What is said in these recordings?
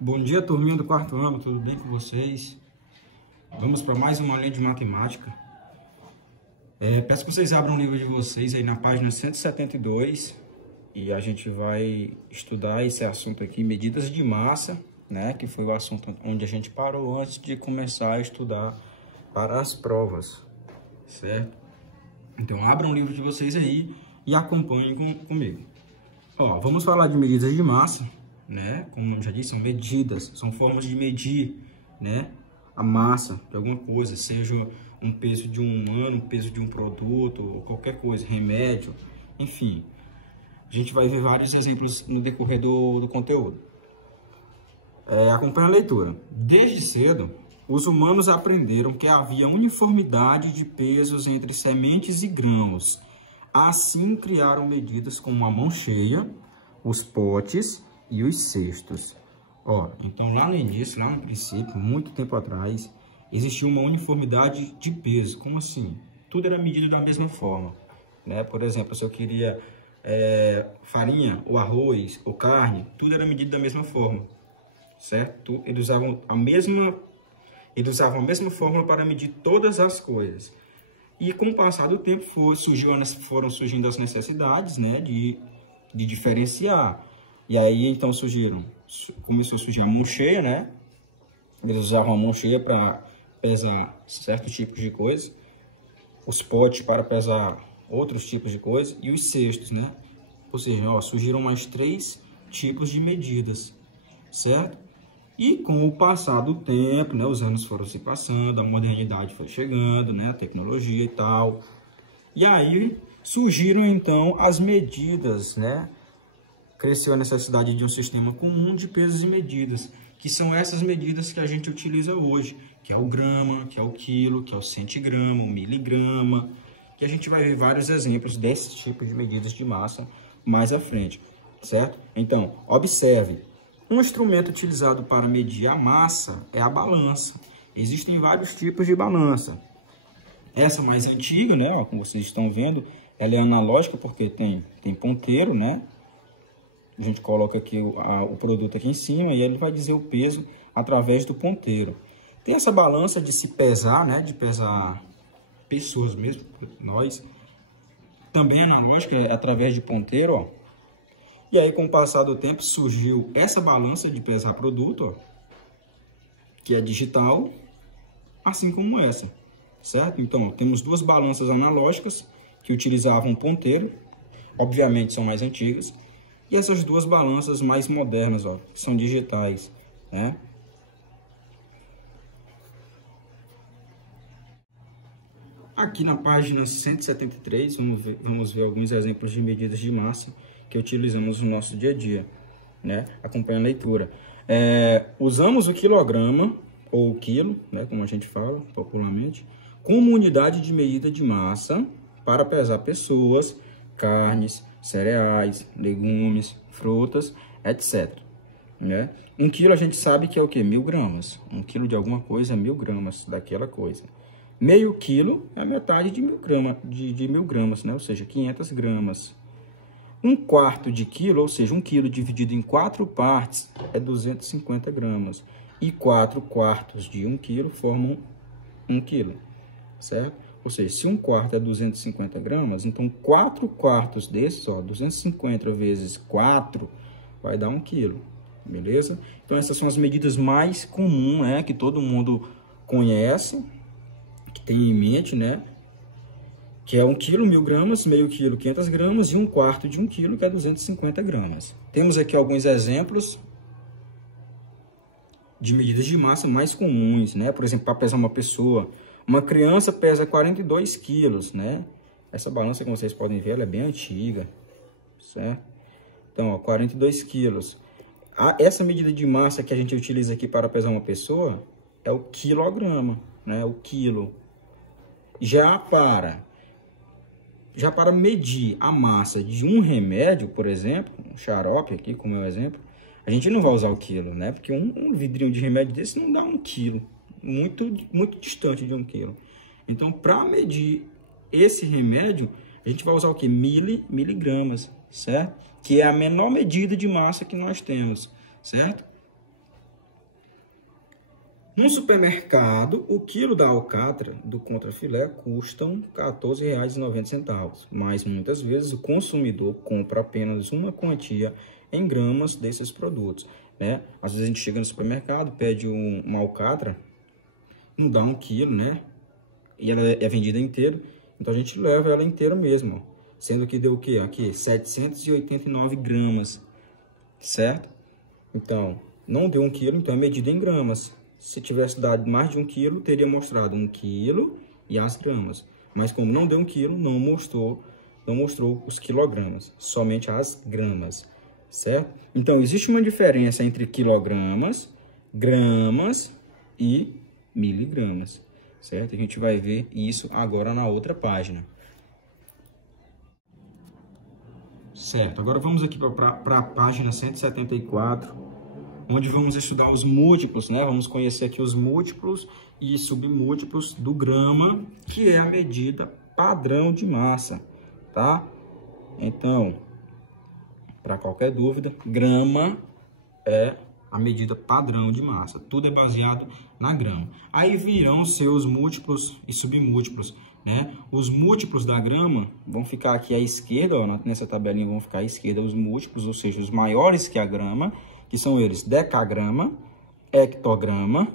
Bom dia, turminha do quarto ano, tudo bem com vocês? Vamos para mais uma aula de matemática. Peço que vocês abram o livro de vocês aí na página 172 e a gente vai estudar esse assunto aqui, medidas de massa, né? Que foi o assunto onde a gente parou antes de começar a estudar para as provas, certo? Então, abram o livro de vocês aí e acompanhem comigo. Ó, vamos falar de medidas de massa, né? Como eu já disse, são medidas, são formas de medir, né? A massa de alguma coisa, seja um peso de um humano, um peso de um produto, ou qualquer coisa, remédio, enfim. A gente vai ver vários exemplos no decorrer do conteúdo. Acompanhe a leitura. Desde cedo, os humanos aprenderam que havia uniformidade de pesos entre sementes e grãos. Assim, criaram medidas como a mão cheia, os potes e os cestos. Ó, então lá no início, lá no princípio, muito tempo atrás, existia uma uniformidade de peso. Como assim? Tudo era medido da mesma forma, né? Por exemplo, se eu queria farinha, ou arroz, ou carne, tudo era medido da mesma forma, certo? Eles usavam a mesma fórmula para medir todas as coisas. E com o passar do tempo foram surgindo as necessidades, né, de diferenciar. E aí então começou a surgir a mão cheia, né? Eles usavam a mão cheia para pesar certos tipos de coisa, os potes para pesar outros tipos de coisa e os cestos, né? Ou seja, ó, surgiram mais 3 tipos de medidas, certo? E com o passar do tempo, né, os anos foram se passando, a modernidade foi chegando, né, a tecnologia e tal. E aí surgiram então as medidas, né? Cresceu a necessidade de um sistema comum de pesos e medidas, que são essas medidas que a gente utiliza hoje, que é o grama, que é o quilo, que é o centigrama, o miligrama, que a gente vai ver vários exemplos desses tipos de medidas de massa mais à frente, certo? Então, observe. Um instrumento utilizado para medir a massa é a balança. Existem vários tipos de balança. Essa mais antiga, né, ó, como vocês estão vendo, ela é analógica porque tem ponteiro, né? A gente coloca aqui o produto aqui em cima e ele vai dizer o peso através do ponteiro. Tem essa balança de se pesar, né, de pesar pessoas mesmo, nós. Também é analógica, é através de ponteiro, ó. E aí, com o passar do tempo, surgiu essa balança de pesar produto, ó, que é digital, assim como essa, certo? Então, ó, temos 2 balanças analógicas que utilizavam ponteiro, obviamente são mais antigas, e essas 2 balanças mais modernas, ó, que são digitais, né? Aqui na página 173, vamos ver alguns exemplos de medidas de massa que utilizamos no nosso dia a dia, né? Acompanhe a leitura. Usamos o quilograma, ou o quilo, né, como a gente fala popularmente, como unidade de medida de massa para pesar pessoas, carnes, cereais, legumes, frutas, etc. Né? 1 quilo a gente sabe que é o quê? 1000 gramas. 1 quilo de alguma coisa é 1000 gramas daquela coisa. Meio quilo é metade de 1000 gramas, de 1000 gramas, né? Ou seja, 500 gramas. 1/4 de quilo, ou seja, 1 quilo dividido em 4 partes, é 250 gramas. E 4/4 de 1 quilo formam 1 quilo, certo? Ou seja, se 1/4 é 250 gramas, então 4/4 desses, ó, 250 vezes 4, vai dar 1 quilo, beleza? Então, essas são as medidas mais comuns, né, que todo mundo conhece, que tem em mente, né? Que é 1 quilo, 1000 gramas, meio quilo, 500 gramas, e 1/4 de 1 quilo, que é 250 gramas. Temos aqui alguns exemplos de medidas de massa mais comuns, né? Por exemplo, para pesar uma pessoa, uma criança pesa 42 quilos, né? Essa balança, como vocês podem ver, ela é bem antiga, certo? Então, ó, 42 quilos. Essa medida de massa que a gente utiliza aqui para pesar uma pessoa é o quilograma, né? O quilo. Já para medir a massa de um remédio, por exemplo, um xarope aqui, como é o exemplo, a gente não vai usar o quilo, né? Porque um vidrinho de remédio desse não dá 1 quilo, muito distante de 1 quilo. Então, para medir esse remédio, a gente vai usar o quê? Miligramas, certo? Que é a menor medida de massa que nós temos, certo? No supermercado, o quilo da alcatra do contrafilé custa R$ 14,90, mas muitas vezes o consumidor compra apenas uma quantia em gramas desses produtos, né? Às vezes a gente chega no supermercado, pede uma alcatra, não dá 1 quilo, né? E ela é vendida inteira, então a gente leva ela inteira mesmo, ó. Sendo que deu o quê? Aqui, 789 gramas, certo? Então, não deu 1 quilo, então é medida em gramas. Se tivesse dado mais de 1 quilo, teria mostrado 1 quilo e as gramas. Mas como não deu 1 quilo, não mostrou os quilogramas, somente as gramas, certo? Então, existe uma diferença entre quilogramas, gramas e miligramas, certo? A gente vai ver isso agora na outra página. Certo, agora vamos aqui para a página 174. Onde vamos estudar os múltiplos, né? Vamos conhecer aqui os múltiplos e submúltiplos do grama, que é a medida padrão de massa, tá? Então, para qualquer dúvida, grama é a medida padrão de massa. Tudo é baseado na grama. Aí virão os seus múltiplos e submúltiplos, né? Os múltiplos da grama vão ficar aqui à esquerda, ó, nessa tabelinha vão ficar à esquerda os múltiplos, ou seja, os maiores que a grama, que são eles decagrama, hectograma,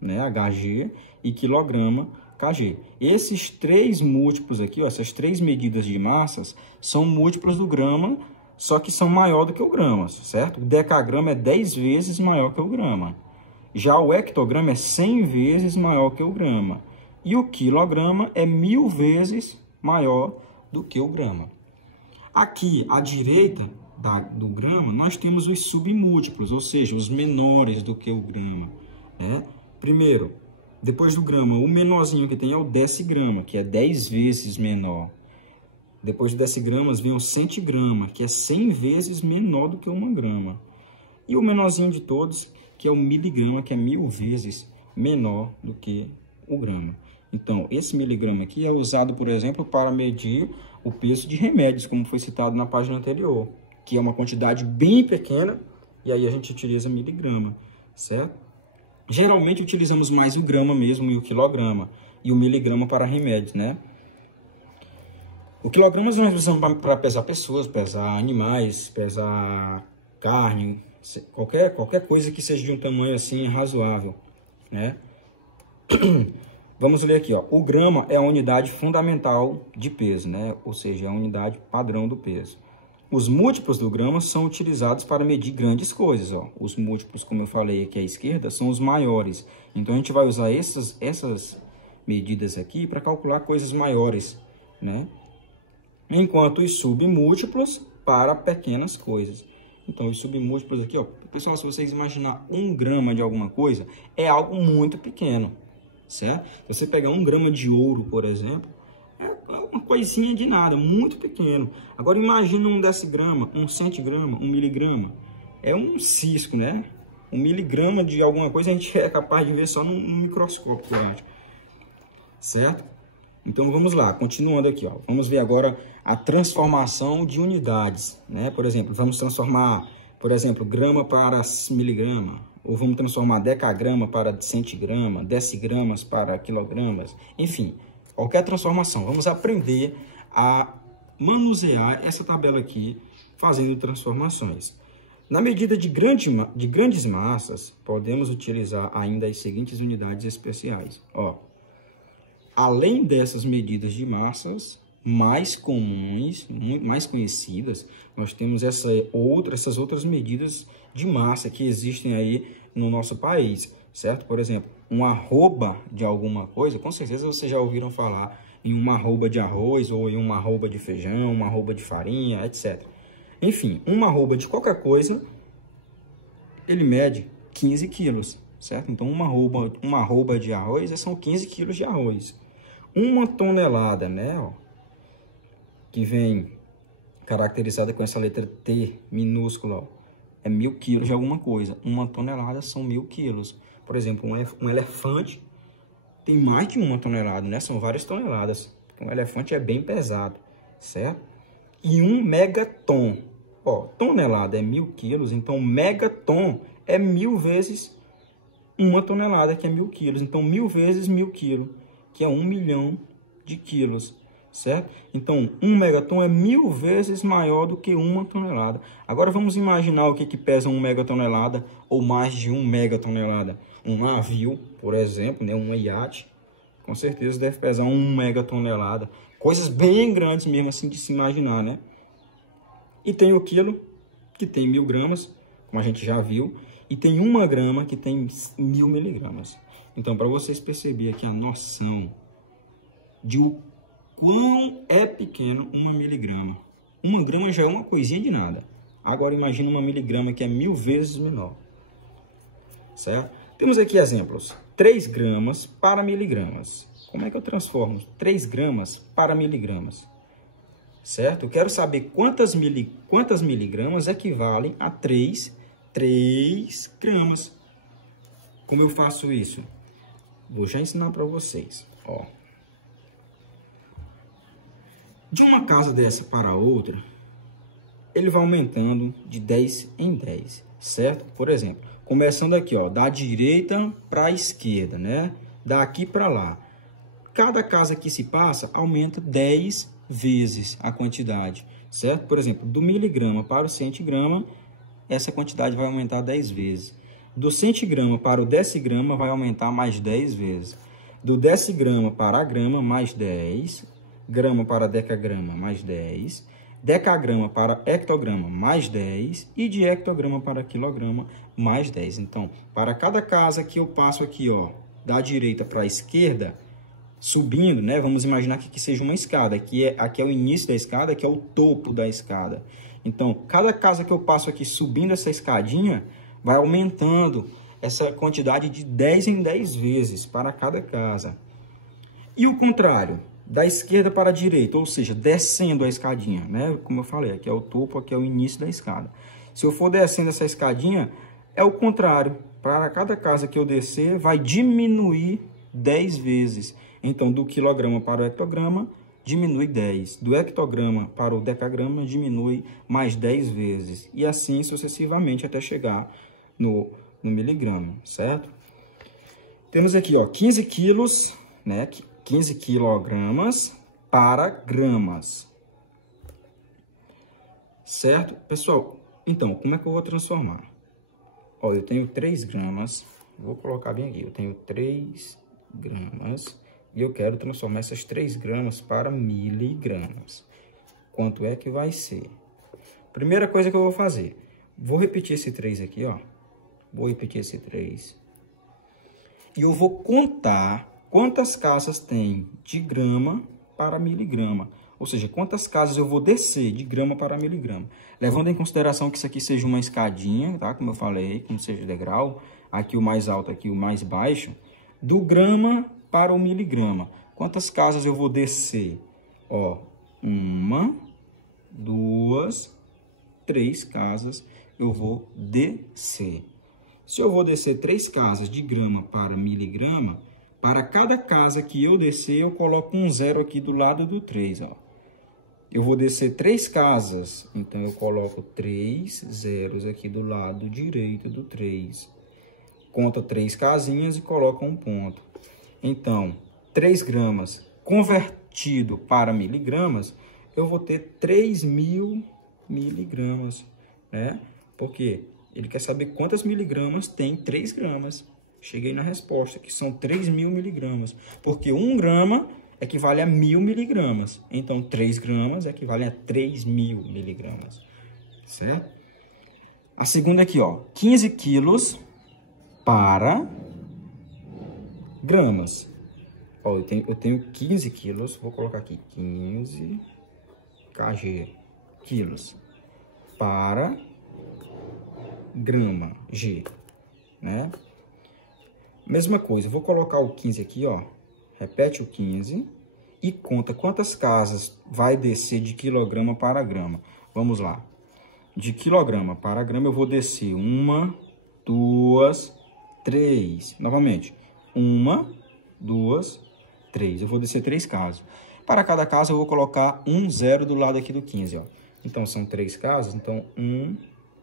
né, HG, e quilograma, KG. Esses três múltiplos aqui, ó, essas três medidas de massas, são múltiplos do grama, só que são maior do que o grama, certo? O decagrama é 10 vezes maior que o grama. Já o hectograma é 100 vezes maior que o grama. E o quilograma é 1000 vezes maior do que o grama. Aqui, à direita do grama, nós temos os submúltiplos, ou seja, os menores do que o grama, né? Primeiro, depois do grama, o menorzinho que tem é o decigrama, que é 10 vezes menor. Depois do decigramas vem o centigrama, que é 100 vezes menor do que 1 grama. E o menorzinho de todos, que é o miligrama, que é 1000 vezes menor do que o grama. Então, esse miligrama aqui é usado, por exemplo, para medir o peso de remédios, como foi citado na página anterior, que é uma quantidade bem pequena, e aí a gente utiliza miligrama, certo? Geralmente utilizamos mais o grama mesmo e o quilograma, e o miligrama para remédios, né? O quilograma nós usamos para pesar pessoas, pesar animais, pesar carne, qualquer coisa que seja de um tamanho assim razoável, né? Vamos ler aqui, ó. O grama é a unidade fundamental de peso, né? Ou seja, é a unidade padrão do peso. Os múltiplos do grama são utilizados para medir grandes coisas, ó. Os múltiplos, como eu falei aqui à esquerda, são os maiores. Então, a gente vai usar essas medidas aqui para calcular coisas maiores, né? Enquanto os submúltiplos para pequenas coisas. Então, os submúltiplos aqui, ó. Pessoal, se vocês imaginar 1 grama de alguma coisa, é algo muito pequeno, certo? Se você pegar 1 grama de ouro, por exemplo, é uma coisinha de nada, muito pequeno. Agora imagina 1 decigrama, 1 centigrama, 1 miligrama. É um cisco, né? 1 miligrama de alguma coisa a gente é capaz de ver só no microscópio, eu acho. Certo? Então vamos lá, continuando aqui, ó. Vamos ver agora a transformação de unidades, né? Por exemplo, vamos transformar, por exemplo, grama para miligrama, ou vamos transformar decagrama para centigrama, decigramas para quilogramas, enfim. Qualquer transformação, vamos aprender a manusear essa tabela aqui, fazendo transformações. Na medida de grandes massas, podemos utilizar ainda as seguintes unidades especiais. Ó, além dessas medidas de massas mais comuns, mais conhecidas, nós temos essas outras medidas de massa que existem aí no nosso país, certo? Por exemplo, um arroba de alguma coisa, com certeza vocês já ouviram falar em uma arroba de arroz, ou em uma arroba de feijão, uma arroba de farinha, etc. Enfim, uma arroba de qualquer coisa, ele mede 15 quilos, certo? Então, uma arroba de arroz são 15 quilos de arroz. Uma tonelada, né, ó, que vem caracterizada com essa letra T minúscula, ó, é 1000 quilos de alguma coisa. Uma tonelada são 1000 quilos. Por exemplo, um elefante tem mais de 1 tonelada, né? São várias toneladas. Um elefante é bem pesado, certo? E 1 megaton. Ó, tonelada é 1000 quilos, então megaton é 1000 vezes 1 tonelada, que é 1.000 quilos. Então, 1.000 vezes 1.000 quilos, que é 1 milhão de quilos, certo? Então, 1 megaton é 1.000 vezes maior do que 1 tonelada. Agora, vamos imaginar o que pesa 1 megatonelada ou mais de 1 megatonelada. Um navio, por exemplo, né? Um iate, com certeza deve pesar 1 megatonelada. Coisas bem grandes mesmo, assim, de se imaginar, né? E tem o quilo, que tem 1.000 gramas, como a gente já viu. E tem 1 grama, que tem 1.000 miligramas. Então, para vocês perceberem aqui a noção de o quão é pequeno 1 miligrama. 1 grama já é uma coisinha de nada. Agora, imagina 1 miligrama, que é 1.000 vezes menor. Certo? Temos aqui exemplos. 3 gramas para miligramas. Como é que eu transformo 3 gramas para miligramas? Certo? Eu quero saber quantas miligramas equivalem a 3 gramas. Como eu faço isso? Vou já ensinar para vocês. Ó. De uma casa dessa para outra, ele vai aumentando de 10 em 10, certo? Por exemplo, começando aqui, ó, da direita para a esquerda, né? Daqui para lá. Cada casa que se passa aumenta 10 vezes a quantidade, certo? Por exemplo, do miligrama para o centigrama, essa quantidade vai aumentar 10 vezes. Do centigrama para o decigrama vai aumentar mais 10 vezes. Do decigrama para a grama, mais 10. Grama para decagrama, mais 10. Decagrama para hectograma, mais 10. E de hectograma para quilograma, mais 10. Então, para cada casa que eu passo aqui, ó, da direita para a esquerda, subindo, né? Vamos imaginar que seja uma escada. Aqui é o início da escada, aqui é o topo da escada. Então, cada casa que eu passo aqui subindo essa escadinha, vai aumentando essa quantidade de 10 em 10 vezes para cada casa. E o contrário, da esquerda para a direita, ou seja, descendo a escadinha, né? Como eu falei, aqui é o topo, aqui é o início da escada. Se eu for descendo essa escadinha, é o contrário. Para cada casa que eu descer, vai diminuir 10 vezes. Então, do quilograma para o hectograma, diminui 10. Do hectograma para o decagrama, diminui mais 10 vezes. E assim sucessivamente até chegar no miligrama, certo? Temos aqui, ó, 15 quilos, né? 15 quilogramas para gramas. Certo? Pessoal, então, como é que eu vou transformar? Ó, eu tenho 3 gramas. Vou colocar bem aqui. Eu tenho 3 gramas. E eu quero transformar essas 3 gramas para miligramas. Quanto é que vai ser? Primeira coisa que eu vou fazer. Vou repetir esse 3 aqui, ó. Vou repetir esse 3. E eu vou contar quantas casas tem de grama para miligrama. Ou seja, quantas casas eu vou descer de grama para miligrama. Levando em consideração que isso aqui seja uma escadinha, tá? Como eu falei, como seja degrau. Aqui o mais alto, aqui o mais baixo. Do grama para o miligrama. Quantas casas eu vou descer? Ó, 1, 2, 3 casas eu vou descer. Se eu vou descer 3 casas de grama para miligrama, para cada casa que eu descer, eu coloco um 0 aqui do lado do 3, ó. Eu vou descer 3 casas, então eu coloco 3 zeros aqui do lado direito do 3. Conta 3 casinhas e coloca um ponto. Então, 3 gramas convertido para miligramas, eu vou ter 3.000 miligramas, né? Porque ele quer saber quantas miligramas tem 3 gramas. Cheguei na resposta, que são 3.000 miligramas. Porque 1 grama equivale a 1.000 miligramas. Então, 3 gramas equivale a 3.000 miligramas. Certo? A segunda aqui, ó. 15 quilos para gramas. Ó, eu tenho 15 quilos. Vou colocar aqui 15 kg. Quilos para grama, G, né? Mesma coisa, vou colocar o 15 aqui, ó. Repete o 15 e conta quantas casas vai descer de quilograma para grama. Vamos lá. De quilograma para grama eu vou descer 1, 2, 3. Novamente. 1, 2, 3. Eu vou descer 3 casas. Para cada casa eu vou colocar um 0 do lado aqui do 15, ó. Então são 3 casas, então 1,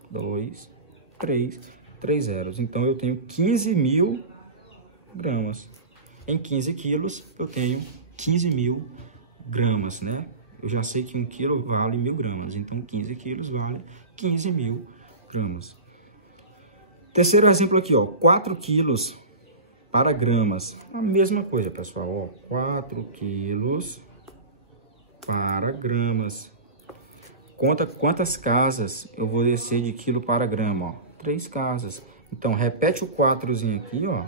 2, 3. 3 zeros. Então, eu tenho 15.000 gramas. Em 15 quilos, eu tenho 15.000 gramas, né? Eu já sei que 1 quilo vale 1.000 gramas. Então, 15 quilos vale 15.000 gramas. Terceiro exemplo aqui, ó. 4 quilos para gramas. A mesma coisa, pessoal, ó. 4 quilos para gramas. Conta quantas casas eu vou descer de quilo para grama, ó. 3 casas. Então, repete o 4zinho aqui, ó.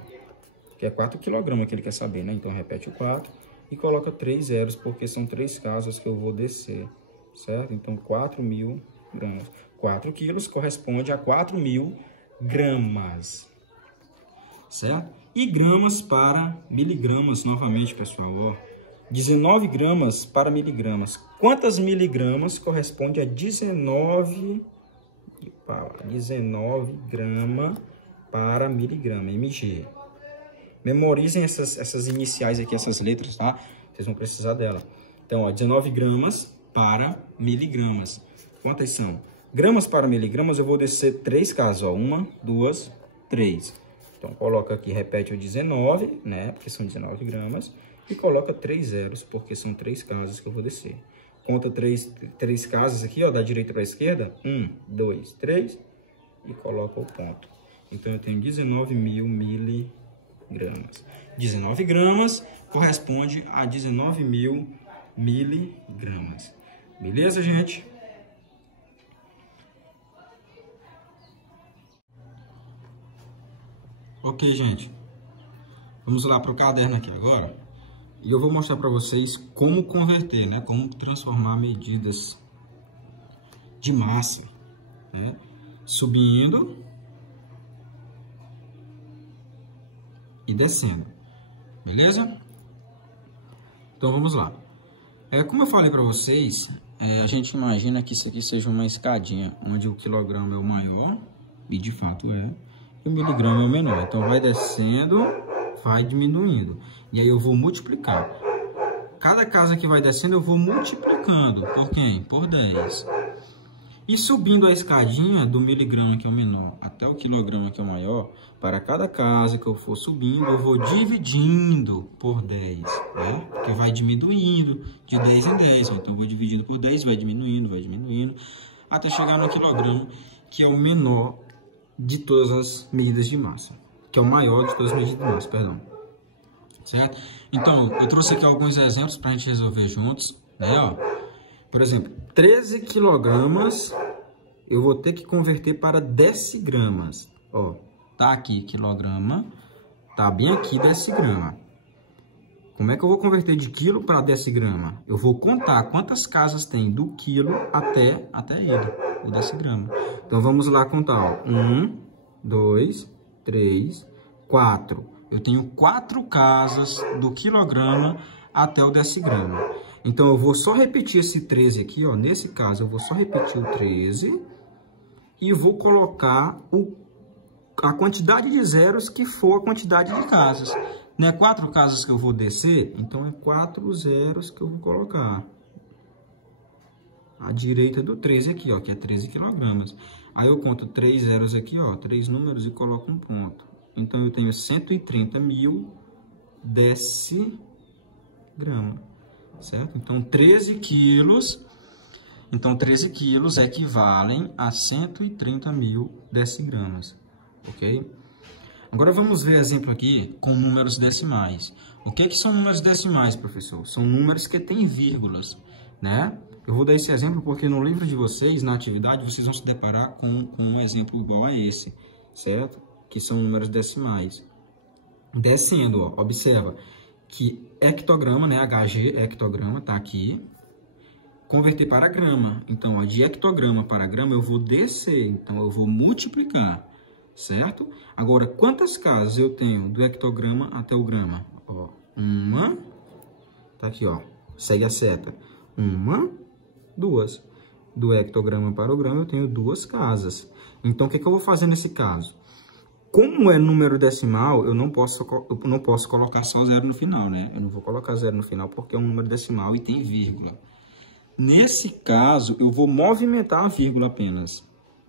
Que é 4 kg que ele quer saber, né? Então, repete o 4 e coloca 3 zeros, porque são 3 casas que eu vou descer, certo? Então, 4.000 gramas. 4 quilos corresponde a 4.000 gramas, certo? E gramas para miligramas, novamente, pessoal, ó. 19 gramas para miligramas. Quantas miligramas corresponde a 19 grama para miligrama, mg. Memorizem essas iniciais aqui, essas letras, tá? Vocês vão precisar dela. Então, ó, 19 gramas para miligramas. Quantas são? Gramas para miligramas, eu vou descer 3 casas, ó. 1, 2, 3. Então, coloca aqui, repete o 19, né? Porque são 19 gramas. E coloca 3 zeros, porque são 3 casas que eu vou descer. Conta 3 casas aqui, ó, da direita para a esquerda. 1, 2, 3. E coloca o ponto. Então, eu tenho 19.000 miligramas. 19 gramas corresponde a 19.000 miligramas. Beleza, gente? Ok, gente. Vamos lá para o caderno aqui agora. E eu vou mostrar para vocês como converter, né? Como transformar medidas de massa, né? Subindo e descendo. Beleza? Então, vamos lá. Como eu falei para vocês, a gente imagina que isso aqui seja uma escadinha, onde o quilograma é o maior, e de fato é, e o miligrama é o menor. Então, vai descendo, vai diminuindo. E aí eu vou multiplicar. Cada casa que vai descendo, eu vou multiplicando. Por quem? Por 10. E subindo a escadinha do miligrama, que é o menor, até o quilograma, que é o maior, para cada casa que eu for subindo, eu vou dividindo por 10, né? Porque vai diminuindo de 10 em 10. Então, eu vou dividindo por 10, vai diminuindo, até chegar no quilograma, que é o menor de todas as medidas de massa. Que é o maior de todas as medidas de massa, perdão. Certo? Então, eu trouxe aqui alguns exemplos para a gente resolver juntos, né? Ó, por exemplo, 13 quilogramas eu vou ter que converter para decigramas. Ó, tá aqui quilograma, tá bem aqui decigrama. Como é que eu vou converter de quilo para decigrama? Eu vou contar quantas casas tem do quilo até ele, o decigrama. Então, vamos lá contar, ó. 1, 2, 3, 4. Eu tenho 4 casas do quilograma até o decigrama. Então, eu vou só repetir esse 13 aqui, ó. Nesse caso, eu vou só repetir o 13 e vou colocar a quantidade de zeros que for a quantidade de casas. Não é 4 casas que eu vou descer? Então, é 4 zeros que eu vou colocar. À direita do 13 aqui, ó, que é 13 quilogramas. Aí, eu conto 3 zeros aqui, ó, 3 números e coloco um ponto. Então, eu tenho 130.000 decigrama, certo? Então, 13 quilos. Então, 13 quilos equivalem a 130.000 decigramas, ok? Agora, vamos ver exemplo aqui com números decimais. O que são números decimais, professor? São números que têm vírgulas, né? Eu vou dar esse exemplo porque no livro de vocês, na atividade, vocês vão se deparar com um exemplo igual a esse, certo? Que são números decimais. Descendo, ó, observa que hectograma, né, HG, hectograma, tá aqui. Converter para grama. Então, ó, de hectograma para grama, eu vou descer. Então, eu vou multiplicar, certo? Agora, quantas casas eu tenho do hectograma até o grama? Ó, uma, tá aqui, ó, segue a seta. 1, 2. Do hectograma para o grama, eu tenho 2 casas. Então, o que eu vou fazer nesse caso? Como é número decimal, eu não posso colocar só zero no final, né? Eu não vou colocar zero no final porque é um número decimal e tem vírgula. Nesse caso, eu vou movimentar a vírgula apenas.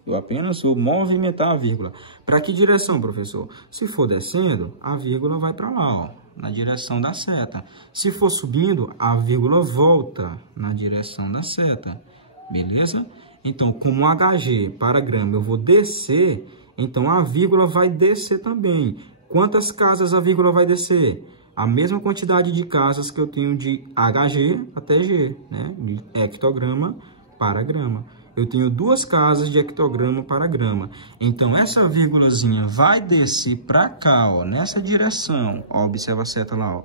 Eu apenas vou movimentar a vírgula. Para que direção, professor? Se for descendo, a vírgula vai para lá, ó, na direção da seta. Se for subindo, a vírgula volta na direção da seta. Beleza? Então, como HG para grama eu vou descer, então a vírgula vai descer também. Quantas casas a vírgula vai descer? A mesma quantidade de casas que eu tenho de HG até G, né? De hectograma para grama. Eu tenho 2 casas de hectograma para grama. Então, essa vírgulazinha vai descer para cá, ó, nessa direção. Ó, observa a seta lá, ó.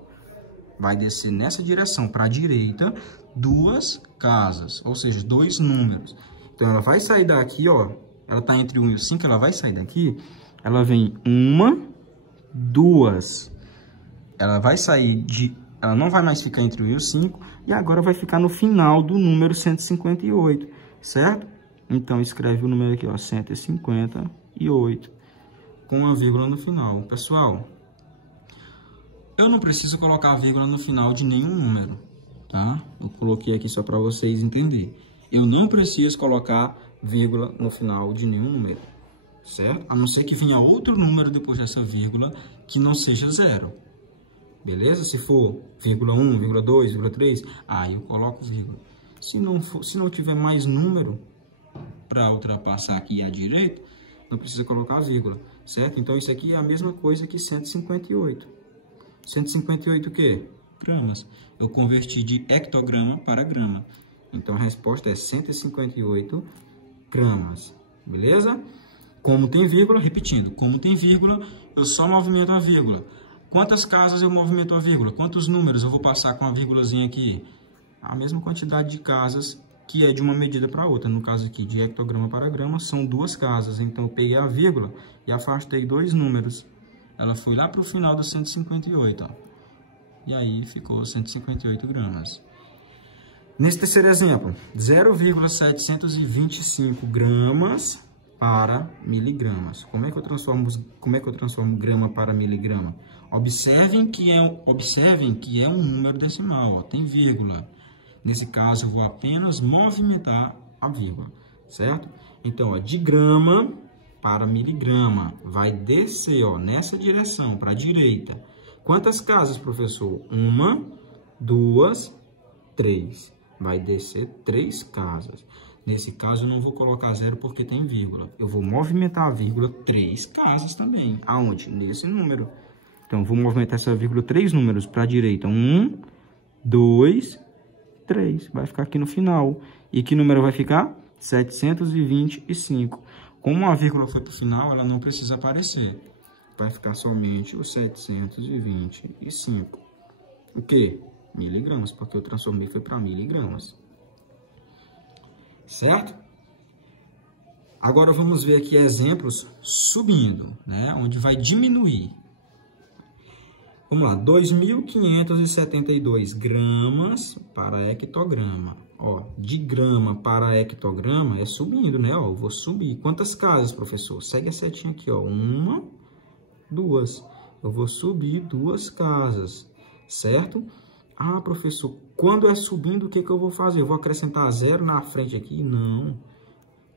Vai descer nessa direção, para a direita, 2 casas, ou seja, 2 números. Então, ela vai sair daqui, ó. Ela está entre 1 e o 5, ela vai sair daqui. Ela vem 1, 2. Ela vai sair de... Ela não vai mais ficar entre o 1 e o 5. E agora vai ficar no final do número 158, certo? Então, escreve o número aqui, ó, 158, com a vírgula no final. Pessoal, eu não preciso colocar a vírgula no final de nenhum número, tá? Eu coloquei aqui só para vocês entenderem. Eu não preciso colocar vírgula no final de nenhum número, certo? A não ser que venha outro número depois dessa vírgula que não seja 0. Beleza? Se for vírgula 1, vírgula 2, vírgula 3, aí eu coloco vírgula. Se não tiver mais número para ultrapassar aqui à direita, não precisa colocar vírgula, certo? Então, isso aqui é a mesma coisa que 158. 158 o quê? Gramas. Eu converti de hectograma para grama. Então, a resposta é 158 gramas. Beleza? Como tem vírgula, repetindo, como tem vírgula, eu só movimento a vírgula. Quantas casas eu movimento a vírgula? Quantos números eu vou passar com a vírgulazinha aqui? A mesma quantidade de casas que é de uma medida para outra. No caso aqui, de hectograma para grama, são 2 casas. Então, eu peguei a vírgula e afastei 2 números. Ela foi lá para o final do 158, ó. E aí, ficou 158 gramas. Nesse terceiro exemplo, 0,725 gramas para miligramas. Como é que eu transformo grama para miligrama? Observem que é um número decimal, ó, tem vírgula. Nesse caso, eu vou apenas movimentar a vírgula, certo? Então, ó, de grama para miligrama, vai descer, ó, nessa direção, para a direita. Quantas casas, professor? 1, 2, 3. Vai descer 3 casas. Nesse caso, eu não vou colocar 0 porque tem vírgula. Eu vou movimentar a vírgula 3 casas também. Aonde? Nesse número. Então, vou movimentar essa vírgula 3 números para a direita. 1, 2, 3. Vai ficar aqui no final. E que número vai ficar? 725. Como a vírgula foi para o final, ela não precisa aparecer. Vai ficar somente o 725. O quê? Miligramas, porque eu transformei foi para miligramas. Certo? Agora vamos ver aqui exemplos subindo, né? Onde vai diminuir. Vamos lá, 2.572 gramas para hectograma. Ó, de grama para hectograma é subindo, né? Ó, eu vou subir. Quantas casas, professor? Segue a setinha aqui, ó. 1, 2. Eu vou subir 2 casas, certo? Ah, professor, quando é subindo, o que eu vou fazer? Eu vou acrescentar 0 na frente aqui? Não.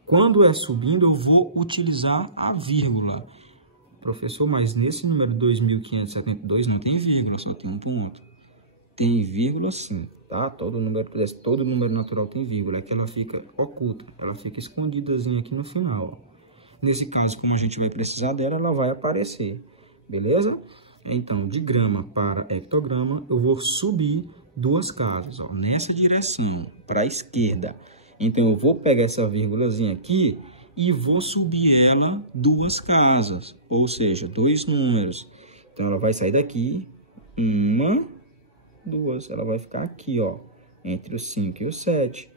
Quando é subindo, eu vou utilizar a vírgula. Professor, mas nesse número 2.572 não tem vírgula, só tem um ponto. Tem vírgula sim, tá? Todo número natural tem vírgula, é que ela fica oculta, ela fica escondidazinha aqui no final. Nesse caso, como a gente vai precisar dela, ela vai aparecer, beleza? Então, de grama para hectograma, eu vou subir 2 casas, ó, nessa direção, para a esquerda. Então, eu vou pegar essa vírgulazinha aqui e vou subir ela 2 casas, ou seja, 2 números. Então, ela vai sair daqui, 1, 2, ela vai ficar aqui, ó, entre o 5 e o 7,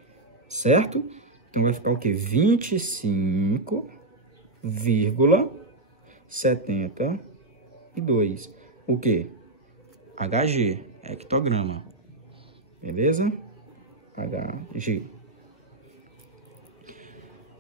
certo? Então, vai ficar o quê? 25,72. O quê? HG, hectograma. Beleza? HG.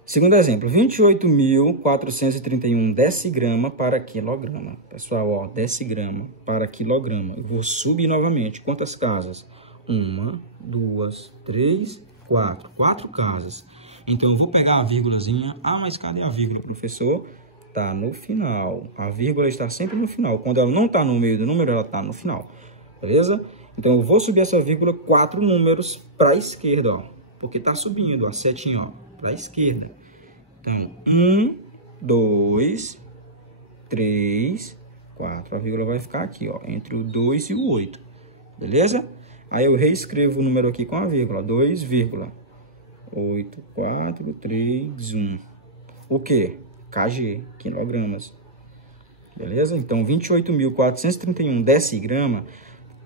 Segundo exemplo, 28.431 decigrama para quilograma. Pessoal, ó, decigrama para quilograma. Eu vou subir novamente. Quantas casas? 1, 2, 3, 4. 4 casas. Então, eu vou pegar a vírgulazinha. Ah, mas cadê a vírgula, professor? Tá no final. A vírgula está sempre no final. Quando ela não está no meio do número, ela está no final. Beleza? Então, eu vou subir essa vírgula 4 números para a esquerda, ó. Porque tá subindo, a setinha, ó, para a esquerda. Então, 1, 2, 3, 4. A vírgula vai ficar aqui, ó, entre o 2 e o 8. Beleza? Aí eu reescrevo o número aqui com a vírgula. 2,8431. O quê? KG, quilogramas. Beleza? Então, 28.431 decigrama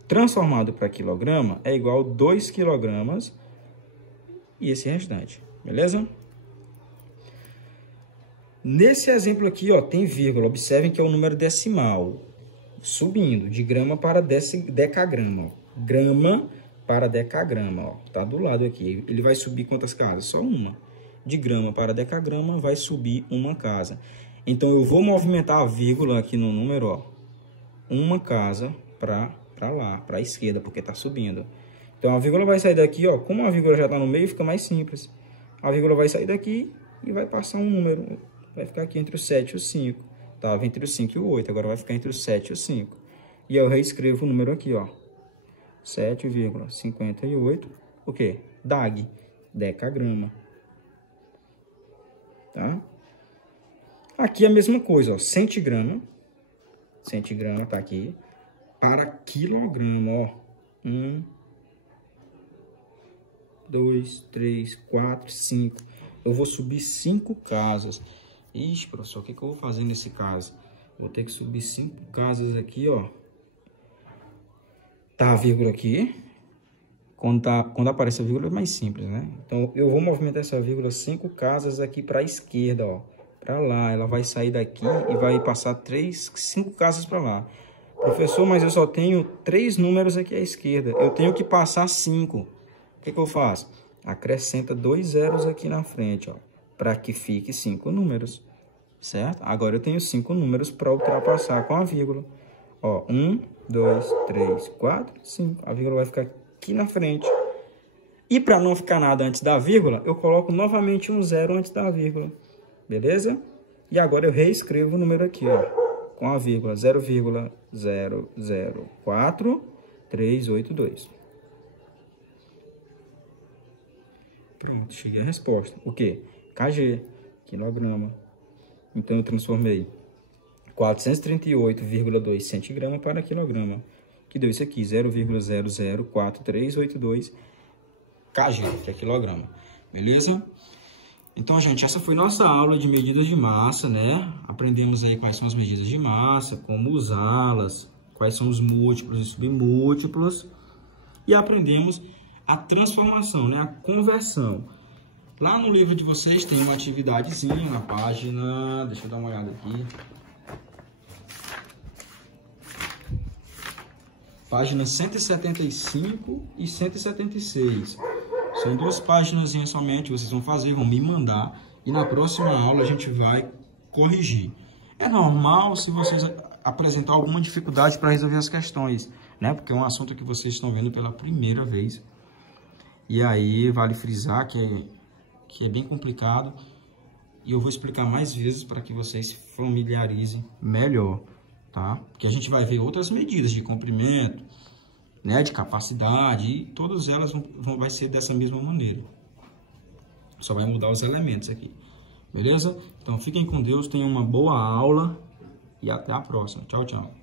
transformado para quilograma é igual a 2 quilogramas e esse restante. Beleza? Nesse exemplo aqui, ó, tem vírgula. Observem que é o número decimal. Subindo de grama para decagrama. Ó. Grama para decagrama, ó. Tá do lado aqui. Ele vai subir quantas casas? Só uma. De grama para decagrama vai subir uma casa. Então, eu vou movimentar a vírgula aqui no número, ó. Uma casa para lá, para a esquerda, porque tá subindo. Então, a vírgula vai sair daqui, ó. Como a vírgula já tá no meio, fica mais simples. A vírgula vai sair daqui e vai passar um número. Vai ficar aqui entre o 7 e o 5. Tava entre o 5 e o 8, agora vai ficar entre o 7 e o 5. E eu reescrevo o número aqui, ó. 7,58. O quê? DAG, decagrama. Tá? Aqui a mesma coisa, ó. Centigrama. Centigrama tá aqui. Para quilograma, ó. 1, 2, 3, 4, 5. Eu vou subir 5 casas. Ixi, professor, o que eu vou fazer nesse caso? Vou ter que subir 5 casas aqui, ó. Tá a vírgula aqui. Quando aparece a vírgula é mais simples, né? Então, eu vou movimentar essa vírgula 5 casas aqui para a esquerda, ó. Para lá. Ela vai sair daqui e vai passar 5 casas para lá. Professor, mas eu só tenho 3 números aqui à esquerda. Eu tenho que passar 5. O que eu faço? Acrescenta 2 zeros aqui na frente, ó. Para que fique 5 números, certo? Agora eu tenho 5 números para ultrapassar com a vírgula. Ó, 1, 2, 3, 4, 5. A vírgula vai ficar aqui na frente. E para não ficar nada antes da vírgula, eu coloco novamente um zero antes da vírgula. Beleza? E agora eu reescrevo o número aqui, ó. Com a vírgula 0,004382. Pronto, cheguei à resposta. O quê? KG, quilograma. Então, eu transformei 438,2 centigrama para quilograma. Que deu isso aqui, 0,004382 kg, que é quilograma. Beleza? Então, gente, essa foi nossa aula de medidas de massa, né? Aprendemos aí quais são as medidas de massa, como usá-las, quais são os múltiplos e submúltiplos. E aprendemos a transformação, né? A conversão. Lá no livro de vocês tem uma atividadezinha na página... Deixa eu dar uma olhada aqui. Páginas 175 e 176. São 2 páginas somente, vocês vão fazer, vão me mandar. E na próxima aula a gente vai corrigir. É normal se vocês apresentar alguma dificuldade para resolver as questões, né? Porque é um assunto que vocês estão vendo pela primeira vez. E aí vale frisar que é bem complicado. E eu vou explicar mais vezes para que vocês se familiarizem melhor, tá? Porque a gente vai ver outras medidas de comprimento, né, de capacidade, e todas elas vai ser dessa mesma maneira. Só vai mudar os elementos aqui. Beleza? Então fiquem com Deus, tenham uma boa aula e até a próxima. Tchau, tchau.